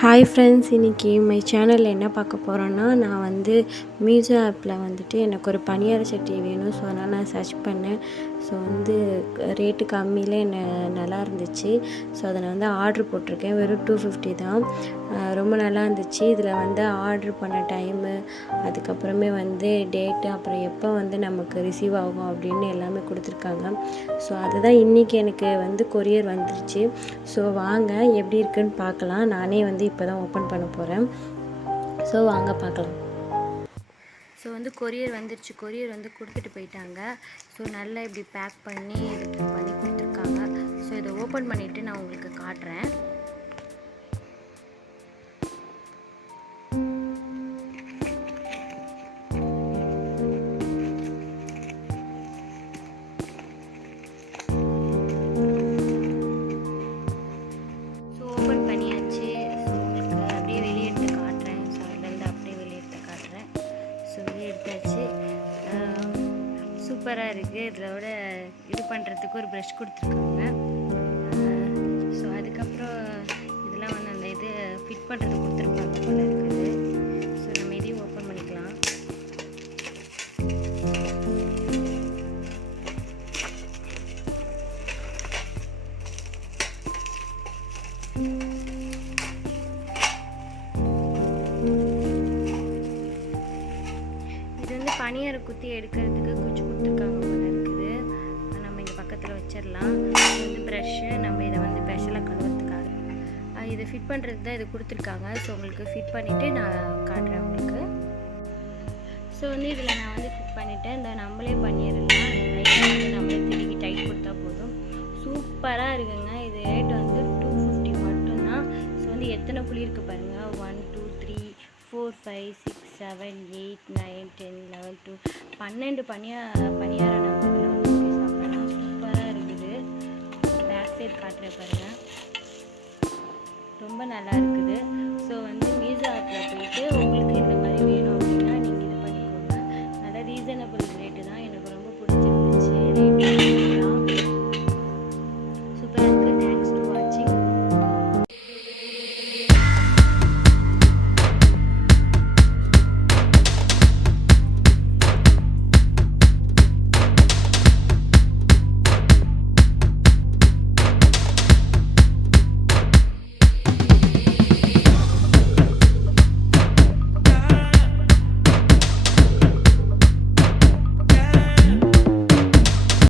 Hi friends, இன்றைக்கி my சேனலில் என்ன பார்க்க போகிறோன்னா, நான் வந்து மீஷோ ஆப்பில் வந்துட்டு எனக்கு ஒரு பனியார சட்டி வேணும். ஸோ அதனால் நான் சர்ச் பண்ணேன். ஸோ வந்து ரேட்டு கம்மியில் நல்லா இருந்துச்சு. ஸோ அதை நான் வந்து ஆர்ட்ரு போட்டிருக்கேன். வெறும் 250 தான். ரொம்ப நல்லா இருந்துச்சு. இதில் வந்து ஆர்ட்ரு பண்ண டைமு, அதுக்கப்புறமே வந்து டேட்டு, அப்புறம் எப்போ வந்து நமக்கு ரிசீவ் ஆகும் அப்படின்னு எல்லாமே கொடுத்துருக்காங்க. ஸோ அதுதான் இன்றைக்கி எனக்கு வந்து கொரியர் வந்துருச்சு. ஸோ வாங்க எப்படி இருக்குன்னு பார்க்கலாம். நானே வந்து இப்போ தான் ஓப்பன் பண்ண போகிறேன். ஸோ வாங்க பார்க்கலாம். ஸோ வந்து கொரியர் வந்துருச்சு. கொரியர் வந்து கொடுத்துட்டு போயிட்டாங்க. ஸோ நல்லா இப்படி பேக் பண்ணி கொடுத்துருக்காங்க. ஸோ இதை ஓப்பன் பண்ணிவிட்டு நான் உங்களுக்கு காட்டுறேன். சூப்பராக இருக்குது. இதோட இது பண்ணுறதுக்கு ஒரு ப்ரஷ் கொடுத்துருக்காங்க. ஸோ அதுக்கப்புறம் இதெல்லாம் வந்து அந்த இது ஃபிட் பண்ணுறது கொடுத்துருப்பாங்க போல இருக்குது. ஸோ நம்ம இதையும் ஓப்பன் பண்ணிக்கலாம். இது வந்து பனியார குத்தி எடுக்கிறதுக்கு குச்சி கொடுத்துருக்காங்க போல இருக்குது. நம்ம இங்கே பக்கத்தில் வச்சிடலாம். இது வந்து ப்ரஷ்ஷு. நம்ம இதை வந்து ப்ரெஷ்ஷில் கழுவுறதுக்காக இதை ஃபிட் பண்ணுறது தான் இது கொடுத்துருக்காங்க. ஸோ உங்களுக்கு ஃபிட் பண்ணிவிட்டு நான் காட்டுறேன் உங்களுக்கு. ஸோ வந்து இதில் நான் வந்து ஃபிட் பண்ணிவிட்டேன். இந்த நம்மளே பண்ணிடலாம். நம்மளே திருப்பி டைட் கொடுத்தா போதும். சூப்பராக இருக்குங்க. இது ரேட் வந்து 250 மட்டும்தான். ஸோ வந்து எத்தனை புளி இருக்குது பாருங்கள். 1 2 3 4 5 6 7 8 9 10 11 12 பனியாரம் நம்ம இதில் வந்து சாப்பிடலாம். சூப்பராக இருக்குது. பேக் சைடு காட்டுற பாருங்கள். ரொம்ப நல்லா இருக்குது. ஸோ வந்து மீஷோ ஆப்பில்